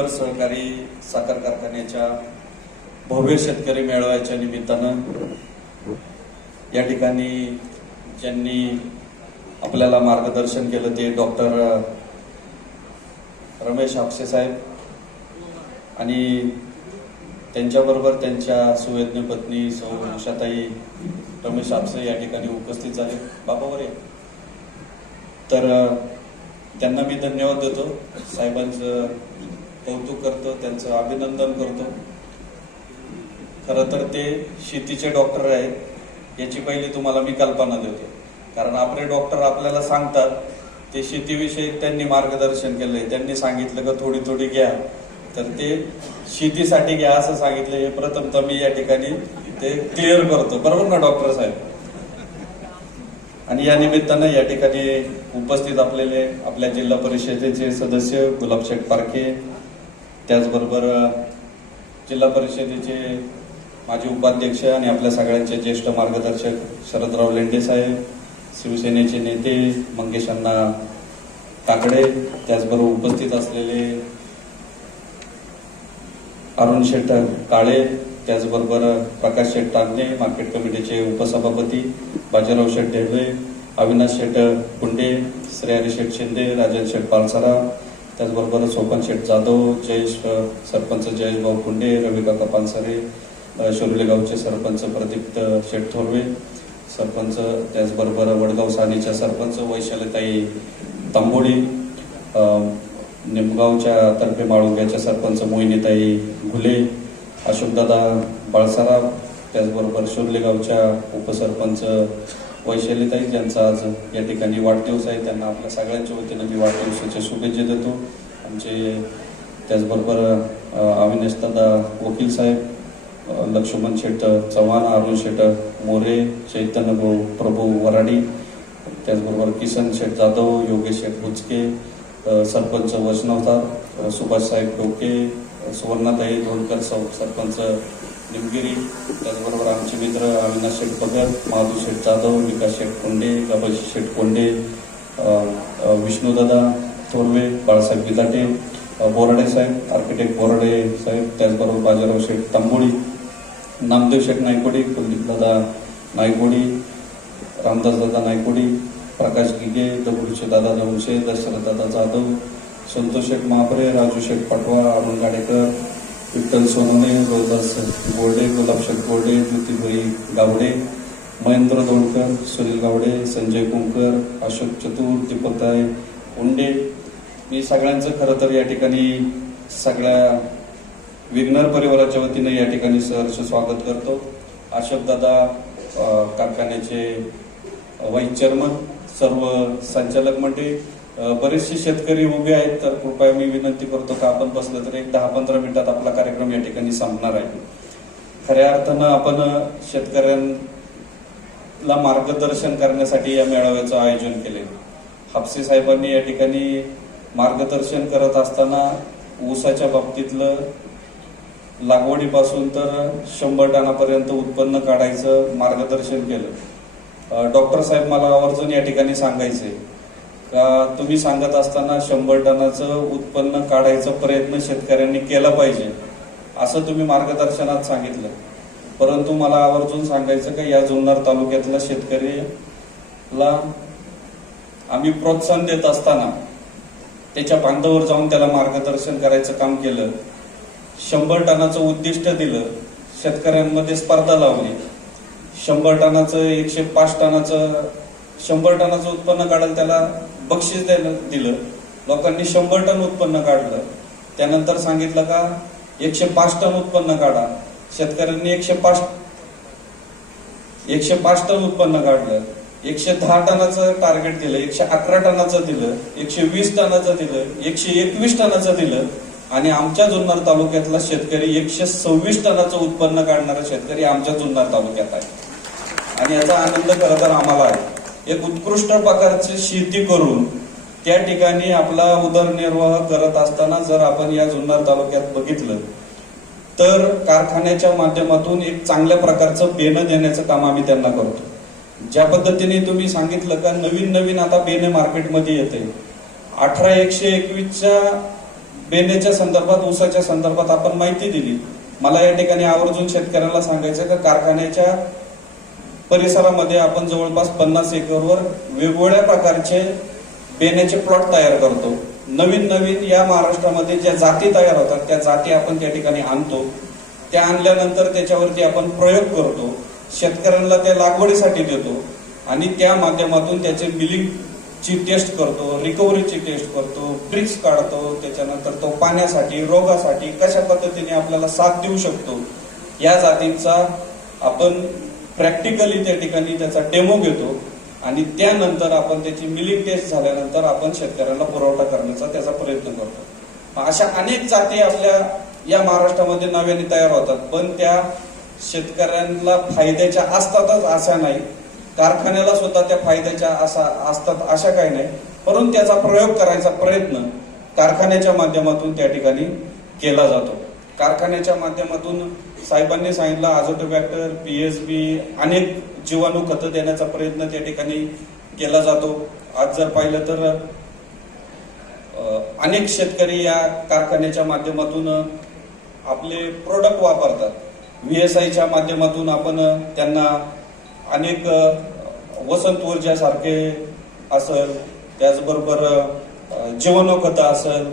जुन्नर सहकारी साखर कारखान्याच्या भव्य शेतकरी मेळाव्याच्या निमित्तानं या ठिकाणी ज्यांनी आपल्याला मार्गदर्शन केलं ते डॉक्टर रमेश आपसे साहेब आणि त्यांच्याबरोबर त्यांच्या सुवेज्ञ पत्नी सौ उषाताई रमेश आपसे या ठिकाणी उपस्थित झाले. बाबावर तर त्यांना मी धन्यवाद देतो. साहेबांचं कौतुक करतो त्यांचं अभिनंदन करतो. खरं तर ते शेतीचे डॉक्टर आहेत याची पहिली तुम्हाला मी कल्पना देतो. कारण आपले डॉक्टर आपल्याला सांगतात ते शेतीविषयी त्यांनी मार्गदर्शन केलंय त्यांनी सांगितलं का थोडी थोडी घ्या. तर ते शेतीसाठी घ्या असं सांगितलं हे प्रथमतः मी या ठिकाणी ते क्लिअर करतो. बरोबर ना डॉक्टर साहेब? आणि या निमित्तानं या ठिकाणी उपस्थित आपलेले आपल्या जिल्हा परिषदेचे सदस्य गुलाबशेठ पारखे त्याचबरोबर जिल्हा परिषदेचे माजी उपाध्यक्ष आणि आपल्या सगळ्यांचे ज्येष्ठ मार्गदर्शक शरदराव लेंडे साहेब शिवसेनेचे नेते मंगेश अण्णा काकडे त्याचबरोबर उपस्थित असलेले अरुण शेठ काळे त्याचबरोबर प्रकाश शेठ टांगणे मार्केट कमिटीचे उपसभापती बाजीराव शेठ ढेबळे अविनाश शेठ कुंडे श्रेयारी शेठ शिंदे राजन शेठ पालसरा त्याचबरोबर सोपन शेठ जाधव जयेश सरपंच जयेश भाऊ कुंडे रविकाका पानसरे अ, गावचे सरपंच प्रदीप्त शेठ थोरवे सरपंच त्याचबरोबर वडगाव सानीच्या सरपंच वैशालीताई तांबोळी निमगावच्या तर्फे माळुंग्याच्या सरपंच मोहिनीताई घुले अशोकदादा बाळसाराव त्याचबरोबर शोर्ले गावच्या उपसरपंच वैशालीताई ज्यांचा आज या ठिकाणी वाढदिवस आहे त्यांना आपल्या सगळ्यांच्या वतीनं मी वाढदिवसाच्या शुभेच्छा देतो. आमचे त्याचबरोबर अ, वकील साहेब लक्ष्मण शेट चव्हाण अरुण शेट मोरे चैतन्य भाऊ प्रभू वराडी त्याचबरोबर किसन शेठ जाधव योगेश शेठ बुचके सरपंच वैष्णवतार सुभाषसाहेब टोके डोके सुवर्णाताई धोंडकर सरपंच निमगिरी त्याचबरोबर आमचे मित्र अविनाश शेठ भगत महादू शेठ जाधव विकास शेठ कोंडे गबाजी शेठ कोंडे विष्णूदादा थोरवे बाळासाहेब गिलाटे बोराडे साहेब आर्किटेक्ट बोराडे साहेब त्याचबरोबर बाजीराव शेठ तांबोळी नामदेव शेठ नायकोडी कुलदीप दादा नायकोडी रामदास दादा नायकोडी प्रकाश गिगे दगडूचे दादा दवंशे दशरथदादा जाधव संतोष शेठ महापरे राजू शेठ पटवा अरुण गाडेकर विठ्ठल सोनवणे रोहिदास गोल्डे गुलाबशेठ गोल्डे ज्योतिभाई गावडे महेंद्र दोंडकर सुनील गावडे संजय कुंकर अशोक चतुर दीपताय उंडे मी सगळ्यांचं खरं तर या ठिकाणी सगळ्या विघ्नर परिवाराच्या वतीनं या ठिकाणी सहर्ष स्वागत करतो. अशोक दादा कारखान्याचे वाईस चेअरमन सर्व संचालक मंडळी बरेचसे शेतकरी उभे आहेत तर कृपया मी विनंती करतो का आपण बसलं तर एक दहा पंधरा मिनिटात आपला कार्यक्रम या ठिकाणी संपणार आहे. खऱ्या अर्थानं आपण शेतकऱ्यांना मार्गदर्शन करण्यासाठी या मेळाव्याचं आयोजन केले हापसे साहेबांनी या ठिकाणी मार्गदर्शन करत असताना ऊसाच्या बाबतीतलं लागवडीपासून तर शंभर टनापर्यंत उत्पन्न काढायचं मार्गदर्शन केलं. डॉक्टर साहेब मला आवर्जून या ठिकाणी सांगायचे. का तुम्ही सांगत असताना शंभर टनाचं उत्पन्न काढायचा प्रयत्न शेतकऱ्यांनी केला पाहिजे असं तुम्ही मार्गदर्शनात सांगितलं. परंतु मला आवर्जून सांगायचं का या जुन्नर तालुक्यातल्या शेतकरीला आम्ही प्रोत्साहन देत असताना त्याच्या बांधावर जाऊन त्याला मार्गदर्शन करायचं काम केलं. शंभर टनाचं उद्दिष्ट दिलं शेतकऱ्यांमध्ये स्पर्धा लावली. शंभर टनाचं एकशे पाच टनाचं शंभर टनाचं उत्पन्न काढलं त्याला बक्षीस द्यायला दिलं. लोकांनी शंभर टन उत्पन्न काढलं. त्यानंतर सांगितलं का एकशे पाच टन उत्पन्न काढा. शेतकऱ्यांनी एकशे पाच एकशे पाच टन उत्पन्न काढलं. एकशे दहा टनाचं टार्गेट दिलं एकशे अकरा टनाचं दिलं एकशे वीस टनाचं दिलं एकशे एकवीस टनाचं दिलं. आणि आमच्या जुन्नर तालुक्यातला शेतकरी एकशे सव्वीस टनाचं उत्पन्न काढणारा शेतकरी आमच्या जुन्नर तालुक्यात आहे. आणि याचा आनंद खरं तर आम्हाला आहे. एक उत्कृष्ट प्रकारची शेती करून त्या ठिकाणी आपला उदरनिर्वाह करत असताना जर आपण या जुन्नर तालुक्यात बघितलं तर कारखान्याच्या माध्यमातून एक चांगल्या प्रकारचं बेनं देण्याचं काम आम्ही त्यांना करतो. ज्या पद्धतीने तुम्ही सांगितलं का नवीन नवीन आता बेने मार्केटमध्ये येते अठरा एकशे एकवीसच्या बेनेच्या संदर्भात ऊसाच्या संदर्भात आपण माहिती दिली. मला या ठिकाणी आवर्जून शेतकऱ्यांना सांगायचं का कारखान्याच्या परिसरामध्ये आपण जवळपास पन्नास एकरवर वेगवेगळ्या प्रकारचे बेण्याचे प्लॉट तयार करतो. नवीन नवीन या महाराष्ट्रामध्ये ज्या जाती तयार होतात त्या जाती आपण त्या ठिकाणी आणतो. त्या आणल्यानंतर त्याच्यावरती आपण प्रयोग करतो. शेतकऱ्यांना त्या लागवडीसाठी देतो. आणि त्या माध्यमातून त्याचे मिलिंगची टेस्ट करतो रिकव्हरीची टेस्ट करतो ब्रिक्स काढतो त्याच्यानंतर तो पाण्यासाठी रोगासाठी कशा पद्धतीने आपल्याला साथ देऊ शकतो या जातींचा आपण प्रॅक्टिकली त्या ठिकाणी त्याचा डेमो घेतो आणि त्यानंतर आपण त्याची मिलिंग टेस्ट झाल्यानंतर आपण शेतकऱ्यांना पुरवठा करण्याचा त्याचा प्रयत्न करतो. अशा अनेक जाती आपल्या या महाराष्ट्रामध्ये नव्याने तयार होतात पण त्या शेतकऱ्यांना फायद्याच्या असतातच अशा नाही. कारखान्याला सुद्धा त्या फायद्याच्या असा असतात अशा काही नाही. परंतु त्याचा प्रयोग करायचा प्रयत्न कारखान्याच्या माध्यमातून त्या ठिकाणी केला जातो. कारखान्याच्या माध्यमातून साहेबांनी सांगितलं आझोटोबॅक्टर बी अनेक जीवाणू खतं देण्याचा प्रयत्न त्या ठिकाणी केला जातो. आज जर पाहिलं तर अनेक शेतकरी या कारखान्याच्या माध्यमातून आपले प्रोडक्ट वापरतात. व्ही एस आयच्या माध्यमातून आपण त्यांना अनेक वसंत ऊर्जासारखे असेल त्याचबरोबर जीवाणू खतं असेल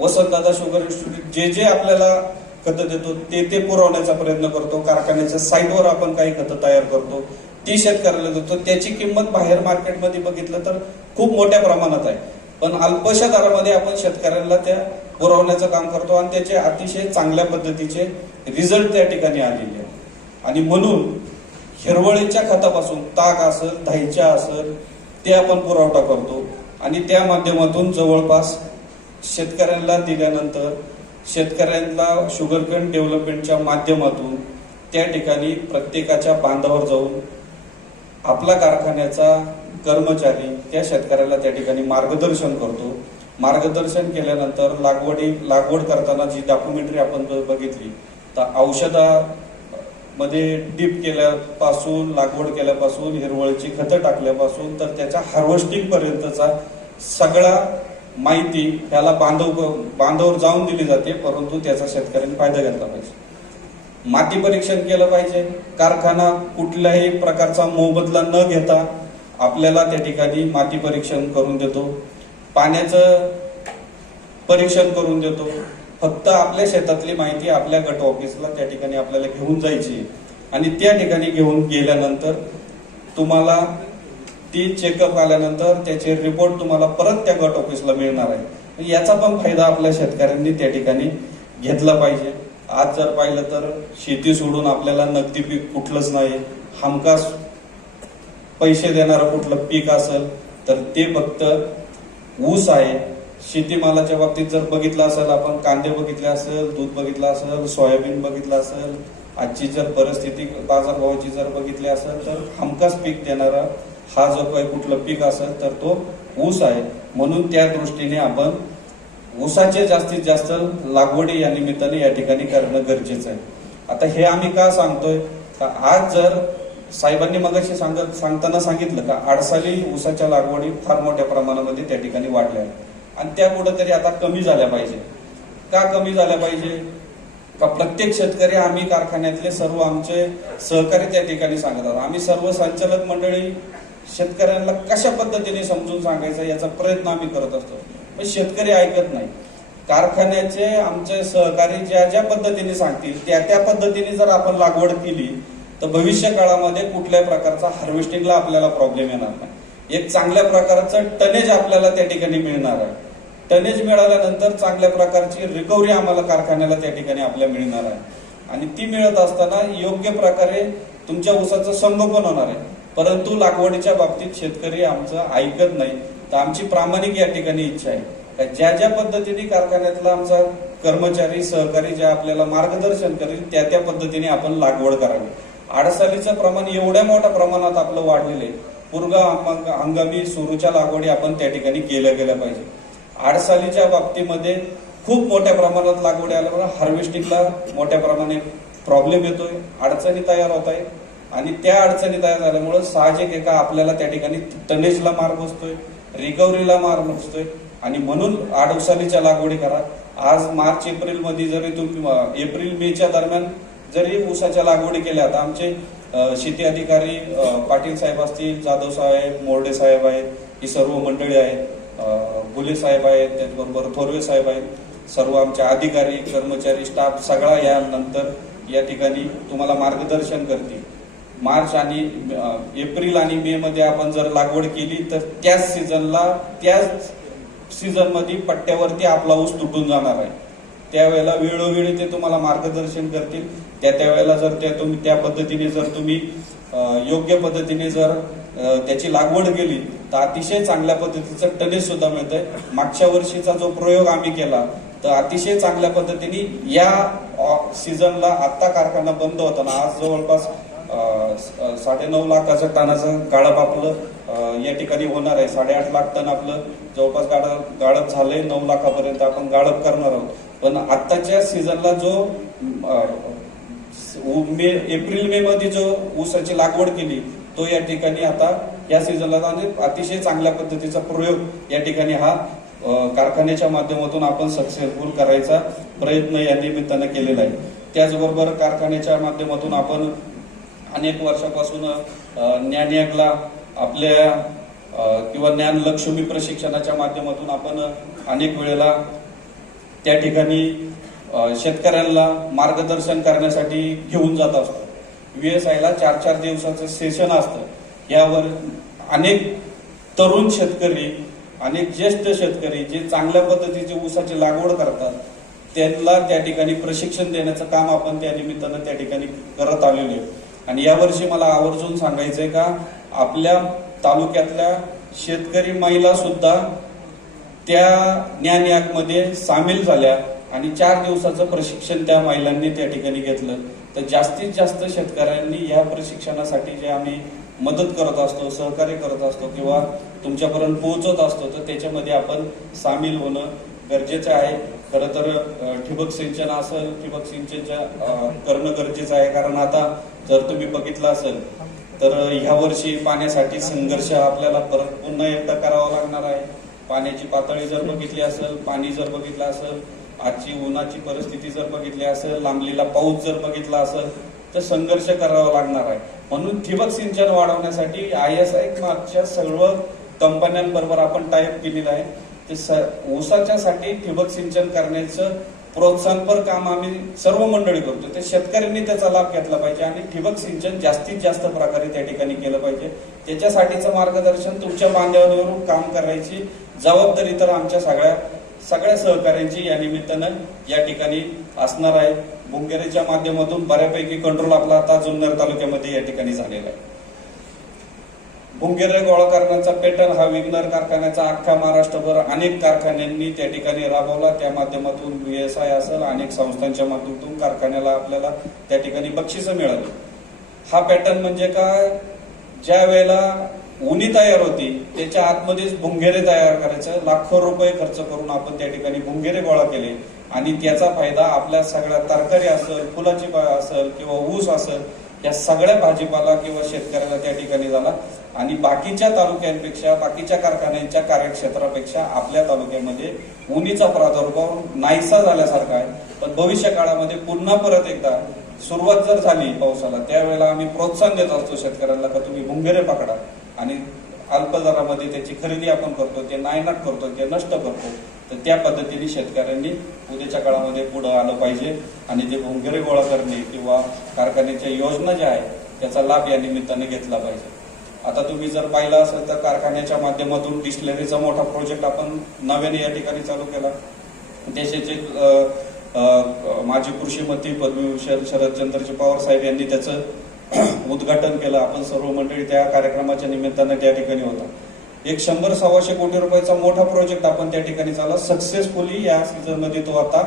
वसंतदादा शुगर इन्स्टिट्यूट जे जे आपल्याला खतं देतो ते ते पुरवण्याचा प्रयत्न करतो. कारखान्याच्या साईटवर आपण काही खतं तयार करतो. ती शेतकऱ्याला देतो. त्याची किंमत बाहेर मार्केटमध्ये बघितलं तर खूप मोठ्या प्रमाणात आहे. पण अल्पशा दरामध्ये आपण शेतकऱ्यांना त्या पुरवण्याचं काम करतो आणि त्याचे अतिशय चांगल्या पद्धतीचे रिझल्ट त्या ठिकाणी आलेले आहेत. आणि म्हणून हिरवळीच्या खतापासून ताक असेल दहीच्या असेल ते आपण पुरवठा करतो. आणि त्या माध्यमातून जवळपास शेतकऱ्यांना दिल्यानंतर शेतकऱ्यांना शुगरकेन डेव्हलपमेंटच्या माध्यमातून त्या ठिकाणी प्रत्येकाच्या बांधावर जाऊन आपला कारखान्याचा कर्मचारी त्या शेतकऱ्याला त्या ठिकाणी मार्गदर्शन करतो. मार्गदर्शन केल्यानंतर लागवडी लागवड करताना जी डॉक्युमेंटरी आपण बघितली तर औषधामध्ये डीप केल्यापासून लागवड केल्यापासून हिरवळीची खतं टाकल्यापासून तर त्याच्या हार्वेस्टिंगपर्यंतचा सगळा माहिती त्याला बांधव बांधावर जाऊन दिली जाते परंतु त्याचा शेतकऱ्यांनी फायदा घेतला पाहिजे. माती परीक्षण केलं पाहिजे. कारखाना कुठल्याही प्रकारचा मोबदला न घेता आपल्याला त्या ठिकाणी माती परीक्षण करून देतो. पाण्याचं परीक्षण करून देतो. फक्त आपल्या शेतातली माहिती आपल्या गट ऑफिसला त्या ठिकाणी आपल्याला घेऊन जायची आणि त्या ठिकाणी घेऊन गेल्यानंतर तुम्हाला ती चेकअप आल्यानंतर त्याचे रिपोर्ट तुम्हाला परत त्या गट ऑफिसला मिळणार आहे. याचा पण फायदा आपल्या शेतकऱ्यांनी त्या ठिकाणी घेतला पाहिजे. आज जर पाहिलं तर शेती सोडून आपल्याला नगदी पीक कुठलंच नाही. हमखास पैसे देणारं कुठलं पीक असेल तर ते फक्त ऊस आहे. शेतीमालाच्या बाबतीत जर बघितलं असेल आपण कांदे बघितले असेल दूध बघितलं असेल सोयाबीन बघितलं असेल आजची जर परिस्थिती बाजारभावाची जर बघितली असेल तर हमखास पीक देणारा हा जो काही कुठलं पीक असेल तर तो ऊस आहे. म्हणून त्या दृष्टीने आपण ऊसाचे जास्तीत जास्त लागवडी या निमित्ताने या ठिकाणी करणं गरजेचं आहे. आता हे आम्ही का सांगतोय? का आज जर साहेबांनी मगाशी सांगत सांगताना सांगितलं का आडसाली ऊसाच्या लागवडी फार मोठ्या प्रमाणामध्ये त्या ठिकाणी वाढल्या आहेत. आणि त्या कुठंतरी आता कमी झाल्या पाहिजे. का कमी झाल्या पाहिजे? का प्रत्येक शेतकरी आम्ही कारखान्यातले सर्व आमचे सहकारी त्या ठिकाणी सांगत आहोत. आम्ही सर्व संचालक मंडळी शेतकऱ्यांना कशा पद्धतीने समजून सांगायचं याचा प्रयत्न आम्ही करत असतो. पण शेतकरी ऐकत नाही. कारखान्याचे आमचे सहकारी ज्या ज्या पद्धतीने सांगतील त्या त्या पद्धतीने जर आपण लागवड केली तर भविष्य काळामध्ये कुठल्याही प्रकारचा हार्वेस्टिंगला आपल्याला प्रॉब्लेम येणार नाही. एक चांगल्या प्रकारचं टनेज आपल्याला त्या ठिकाणी मिळणार आहे. टनेज मिळाल्यानंतर चांगल्या प्रकारची रिकव्हरी आम्हाला कारखान्याला त्या ठिकाणी आपल्या मिळणार आहे. आणि ती मिळत असताना योग्य प्रकारे तुमच्या ऊसाचं संगोपन होणार आहे. परंतु लागवडीच्या बाबतीत शेतकरी आमचं ऐकत नाही. तर आमची प्रामाणिक या ठिकाणी इच्छा आहे. ज्या ज्या पद्धतीने कारखान्यातला आमचा कर्मचारी सहकारी ज्या आपल्याला मार्गदर्शन करेल त्या त्या पद्धतीने आपण लागवड करावी. आडसालीचं प्रमाण एवढ्या मोठ्या प्रमाणात आपलं वाढलेलं आहे. पूर्ग हंगामी सुरूच्या लागवडी आपण त्या ठिकाणी केल्या गेल्या पाहिजे. आडसालीच्या बाबतीमध्ये खूप मोठ्या प्रमाणात लागवडी आल्यामुळे हार्वेस्टिंगला मोठ्या प्रमाणे प्रॉब्लेम येतोय. अडचणी तयार होत आहे आणि त्या अडचणी तयार झाल्यामुळं साहजिक एका आपल्याला त्या ठिकाणी टनेजला मार बसतोय रिकव्हरीला मार बसतोय? आणि म्हणून आडवसालीच्या लागवडी करा. आज मार्च एप्रिलमध्ये जरी तुम्ही एप्रिल मेच्या दरम्यान जरी ऊसाच्या लागवडी केल्या तर आमचे शेती अधिकारी पाटील साहेब असतील जाधव साहेब मोर्डे साहेब आहेत ही सर्व मंडळी आहेत गुले साहेब आहेत त्याचबरोबर थोरवे साहेब आहेत सर्व आमचे अधिकारी कर्मचारी स्टाफ सगळा यानंतर या ठिकाणी तुम्हाला मार्गदर्शन करतील. मार्च आणि एप्रिल आणि मे मध्ये आपण जर लागवड केली तर त्याच सीझनला त्याच सीझनमध्ये पट्ट्यावरती आपला ऊस तुटून जाणार आहे. त्यावेळेला वेळोवेळी ते तुम्हाला मार्गदर्शन करतील. त्या त्यावेळेला जर त्या तुम्ही त्या पद्धतीने जर तुम्ही योग्य पद्धतीने जर त्याची लागवड केली तर अतिशय चांगल्या पद्धतीचं टनेज सुद्धा मिळतंय. मागच्या वर्षीचा जो प्रयोग आम्ही केला तर अतिशय चांगल्या पद्धतीने या सीझनला आत्ता कारखाना बंद होताना आज जवळपास साडेनऊ लाखाचं टनाचं गाळप आपलं या ठिकाणी होणार आहे. साडेआठ लाख टन आपलं जवळपास गाळप गाळप झालंय नऊ लाखापर्यंत आपण गाळप करणार आहोत. पण आत्ताच्या सीझनला जो मे एप्रिल मे मध्ये जो ऊसाची लागवड केली तो या ठिकाणी आता या सीझनला अतिशय चांगल्या पद्धतीचा प्रयोग या ठिकाणी हा कारखान्याच्या माध्यमातून आपण सक्सेसफुल करायचा प्रयत्न या निमित्तानं केलेला आहे. त्याचबरोबर कारखान्याच्या माध्यमातून आपण अनेक वर्षापासून ज्ञानयागला आपल्या किंवा ज्ञान लक्ष्मी प्रशिक्षणाच्या माध्यमातून आपण अनेक वेळेला त्या ठिकाणी शेतकऱ्यांना मार्गदर्शन करण्यासाठी घेऊन जात असतो. वी एस आयला चार चार दिवसाचं सेशन असतं. यावर अनेक तरुण शेतकरी अनेक ज्येष्ठ शेतकरी जे चांगल्या पद्धतीची ऊसाची लागवड करतात त्यांना त्या ठिकाणी प्रशिक्षण देण्याचं काम आपण त्या निमित्तानं त्या ठिकाणी करत आलेलो आहे. आणि यावर्षी मला आवर्जून सांगायचंय का आपल्या तालुक्यातल्या शेतकरी महिला सुद्धा त्या ज्ञान याकमध्ये सामील झाल्या आणि चार दिवसाचं प्रशिक्षण त्या महिलांनी त्या ठिकाणी घेतलं. तर जास्तीत जास्त शेतकऱ्यांनी या प्रशिक्षणासाठी जे आम्ही मदत करत असतो सहकार्य करत असतो किंवा तुमच्यापर्यंत पोहोचत असतो तर त्याच्यामध्ये आपण सामील होणं गरजेचं आहे. खरं तर ठिबक सिंचन असेल ठिबक सिंचनच्या करणं गरजेचं आहे. कारण आता जर तुम्ही बघितलं असेल तर ह्या वर्षी पाण्यासाठी संघर्ष आपल्याला परत पुन्हा एकदा करावा लागणार आहे. पाण्याची पातळी जर बघितली असेल पाणी जर बघितलं असेल आजची उन्हाची परिस्थिती जर बघितली असेल लांबलेला पाऊस जर बघितला असेल तर संघर्ष करावा लागणार आहे. म्हणून ठिबक सिंचन वाढवण्यासाठी आय एस आय मागच्या सर्व कंपन्यांबरोबर आपण टाईप केलेलं आहे. की स- ऊसाच्या साठी ठिबक सिंचन करण्याचं प्रोत्साहनपर काम आम्ही सर्व मंडळी करतो ते शेतकऱ्यांनी त्याचा लाभ घेतला पाहिजे आणि ठिबक सिंचन जास्तीत जास्त प्रकारे त्या ठिकाणी केलं पाहिजे. त्याच्यासाठीचं मार्गदर्शन तुमच्या बांधवांवरून काम करायची जबाबदारी तर आमच्या सगळ्या सगळ्या सहकाऱ्यांची या निमित्तानं या ठिकाणी असणार आहे. बुंगेरेच्या माध्यमातून बऱ्यापैकी कंट्रोल आपला आता जुन्नर तालुक्यामध्ये या ठिकाणी झालेला आहे. बुंगेरे गोळा करण्याचा पॅटर्न हा विग्नर कारखान्याचा अख्खा महाराष्ट्रभर अनेक कारखान्यांनी त्या ठिकाणी राबवला. त्या माध्यमातून व्हीएसआय असेल अनेक संस्थांच्या माध्यमातून कारखान्याला आपल्याला त्या ठिकाणी बक्षिसं मिळाली. हा पॅटर्न म्हणजे काय? ज्या वेळेला उनी तयार होती त्याच्या आतमध्येच भुंगेरे तयार करायचं. लाखो रुपये खर्च करून आपण त्या ठिकाणी भुंगेरे गोळा केले. आणि त्याचा फायदा आपल्या सगळ्या तरकारी असेल फुलाची असेल किंवा ऊस असेल या सगळ्या भाजीपाला किंवा शेतकऱ्याला त्या ठिकाणी झाला. आणि बाकीच्या तालुक्यांपेक्षा बाकीच्या कारखान्यांच्या कार्यक्षेत्रापेक्षा आपल्या तालुक्यामध्ये उन्हीचा प्रादुर्भाव नाहीसा झाल्यासारखा आहे. पण भविष्य काळामध्ये पुन्हा परत एकदा सुरुवात जर झाली पावसाला त्यावेळेला आम्ही प्रोत्साहन देत असतो शेतकऱ्यांना का तुम्ही भुंगेरे पकडा. आणि अल्पदरामध्ये त्याची खरेदी आपण करतो ते नायनाट करतो ते नष्ट करतो. तर त्या पद्धतीने शेतकऱ्यांनी उद्याच्या काळामध्ये पुढं आलं पाहिजे. आणि जे भोंगेरे गोळा करणे किंवा कारखान्याच्या योजना ज्या आहेत त्याचा लाभ या निमित्ताने घेतला पाहिजे. आता तुम्ही जर पाहिलं असेल तर कारखान्याच्या माध्यमातून डिस्टिलरीचा मोठा प्रोजेक्ट आपण नव्याने या ठिकाणी चालू केला. देशाचे माजी कृषी मंत्री पद्मविभूषण शरदचंद्रजी पवार साहेब यांनी त्याचं उद्घाटन केलं. आपण सर्व मंडळी त्या कार्यक्रमाच्या निमित्तानं त्या ठिकाणी होता. एक शंभर सव्वाशे कोटी रुपयाचा मोठा प्रोजेक्ट आपण त्या ठिकाणी चालला सक्सेसफुली या सीझनमध्ये तो आता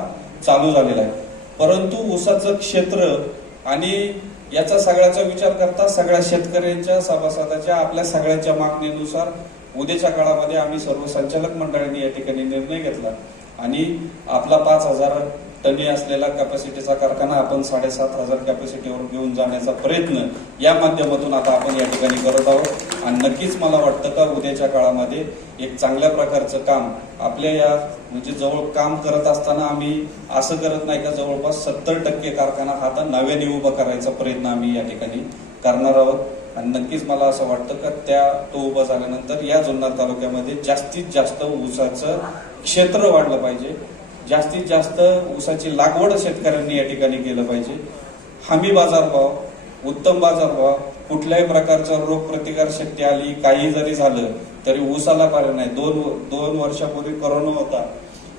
चालू झालेला आहे. परंतु ऊसाचं क्षेत्र आणि याचा सगळ्याचा विचार करता सगळ्या शेतकऱ्यांच्या सभासदाच्या आपल्या सगळ्यांच्या मागणीनुसार उद्याच्या काळामध्ये आम्ही सर्व संचालक मंडळांनी या ठिकाणी निर्णय घेतला. आणि आपला पाच हजार टनी असलेला कॅपॅसिटीचा कारखाना आपण साडेसात हजार कॅपॅसिटीवर घेऊन जाण्याचा प्रयत्न या माध्यमातून आता आपण या ठिकाणी करत आहोत. आणि नक्कीच मला वाटतं का उद्याच्या काळामध्ये एक चांगल्या प्रकारचं काम आपल्या या म्हणजे जवळ काम करत असताना आम्ही असं करत नाही का जवळपास सत्तर टक्के कारखाना हा आता नव्याने उभा करायचा प्रयत्न आम्ही या ठिकाणी करणार आहोत. आणि नक्कीच मला असं वाटतं का त्या तो उभा झाल्यानंतर या जुन्नर तालुक्यामध्ये जास्तीत जास्त ऊसाचं क्षेत्र वाढलं पाहिजे. जास्तीत जास्त ऊसाची लागवड शेतकऱ्यांनी या ठिकाणी केलं पाहिजे. हमी बाजारभाव उत्तम बाजारभाव कुठल्याही प्रकारचा रोग प्रतिकार शक्ती आली काही जरी झालं तरी ऊसाला कारण नाही. दोन दोन वर्षापूर्वी करोना होता.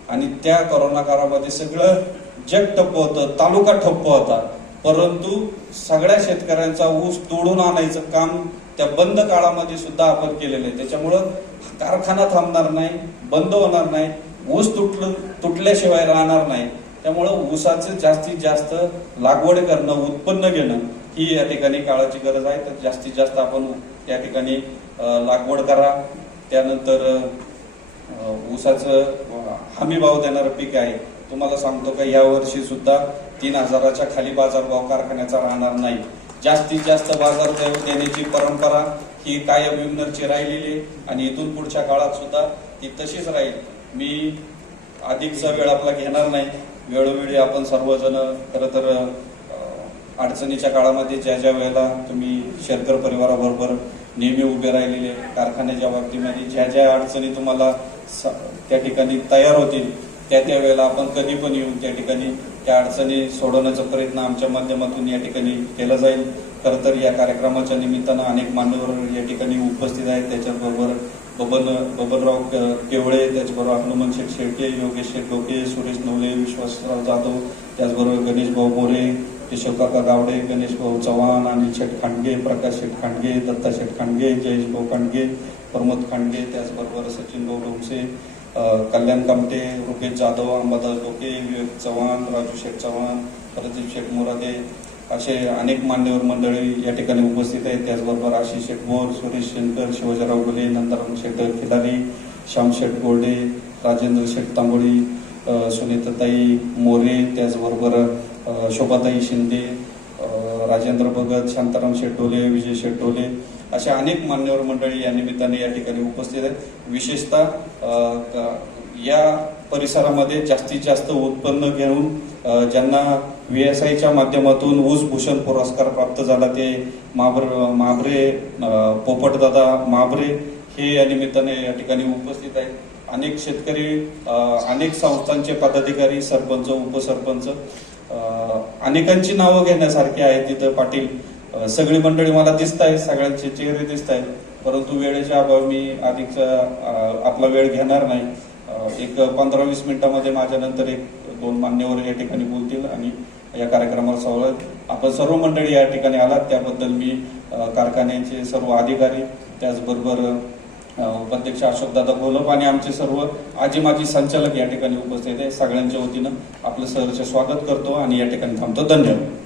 आणि त्या करोना काळामध्ये सगळं जग ठप्प होतं तालुका ठप्प होता. परंतु सगळ्या शेतकऱ्यांचा ऊस तोडून आणायचं काम त्या बंद काळामध्ये सुद्धा आपण केलेलं आहे. त्याच्यामुळं कारखाना थांबणार नाही बंद होणार नाही. ऊस तुटलं तुटल्याशिवाय राहणार नाही. त्यामुळं ऊसाचं जास्तीत जास्त लागवड करणं उत्पन्न घेणं ही या ठिकाणी काळाची गरज आहे. तर जास्तीत जास्त आपण या ठिकाणी लागवड करा. त्यानंतर ऊसाचं हमी भाव देणारं पीक आहे. तुम्हाला सांगतो का या वर्षी सुद्धा तीन हजाराच्या खाली बाजारभाव कारखान्याचा राहणार नाही. जास्तीत जास्त बाजार देण्याची परंपरा ही कायम विमनरची राहिलेली आणि इथून पुढच्या काळात सुद्धा ती तशीच राहील. मी अधिकचा वेळ आपला घेणार नाही. वेळोवेळी आपण सर्वजण खरं तर अडचणीच्या काळामध्ये ज्या ज्या वेळेला तुम्ही शेतकर परिवाराबरोबर नेहमी उभे राहिलेले कारखान्याच्या बाबतीमध्ये ज्या ज्या अडचणी तुम्हाला स- त्या ठिकाणी तयार होतील त्या त्या वेळेला आपण कधी पण येऊन त्या ठिकाणी त्या अडचणी सोडवण्याचा प्रयत्न आमच्या माध्यमातून या ठिकाणी केला जाईल. खरं तर या कार्यक्रमाच्या निमित्तानं अनेक मान्यवर या ठिकाणी उपस्थित आहेत. त्याच्याबरोबर बबन बबनराव केवळे त्याचबरोबर हनुमान शेठ शेळके योगेश शेठ डोके सुरेश नवले विश्वासराव जाधव त्याचबरोबर गणेश भाऊ मोरे केशवकाका गावडे गणेश भाऊ चव्हाण अनिल शेठ खांडगे प्रकाश शेठ खांडगे दत्ता शेठ खांडगे जयेश भाऊ खांडगे प्रमोद खांडगे त्याचबरोबर सचिन भाऊ डोमसे कल्याण कामटे रुपेश जाधव अंबादास डोके विवेक चव्हाण राजू शेठ चव्हाण प्रदीप शेठ मोरादे असे अनेक मान्यवर मंडळी या ठिकाणी उपस्थित आहेत. त्याचबरोबर आशिष शेठ मोर सुरेश शेंकर शिवाजीराव गुले नंदराम शेटकर खिलारी श्याम शेट गोर्डे राजेंद्र शेट तांबोळी सुनीताताई मोरे त्याचबरोबर शोभाताई शिंदे राजेंद्र भगत शांताराम शेटोले विजय शेटोले अशा अनेक मान्यवर मंडळी या निमित्ताने या ठिकाणी उपस्थित आहेत. विशेषतः या परिसरामध्ये जास्तीत जास्त उत्पन्न घेऊन ज्यांना व्ही एस आयच्या माध्यमातून ऊस भूषण पुरस्कार प्राप्त झाला. ते माबर माबरे पोपटदादा माबरे हे या निमित्ताने या ठिकाणी उपस्थित आहेत. अनेक शेतकरी अनेक संस्थांचे पदाधिकारी सरपंच उपसरपंच अनेकांची नावं घेण्यासारखी आहेत तिथं पाटील. सगळी मंडळी मला दिसत आहेत सगळ्यांचे चेहरे दिसत आहेत. परंतु वेळेच्या अभाव मी अधिकचा आपला वेळ घेणार नाही. एक पंधरा वीस मिनिटामध्ये माझ्यानंतर एक दोन मान्यवर या ठिकाणी बोलतील आणि या कार्यक्रमाला सवलत आपण सर्व मंडळी या ठिकाणी आलात. त्याबद्दल मी कारखान्याचे सर्व अधिकारी त्याचबरोबर अ, उपाध्यक्ष अशोकदादा गोलप आणि आमचे सर्व आजी माजी संचालक या ठिकाणी उपस्थित आहे. सगळ्यांच्या वतीनं आपलं सहर्ष स्वागत करतो आणि या ठिकाणी थांबतो. धन्यवाद.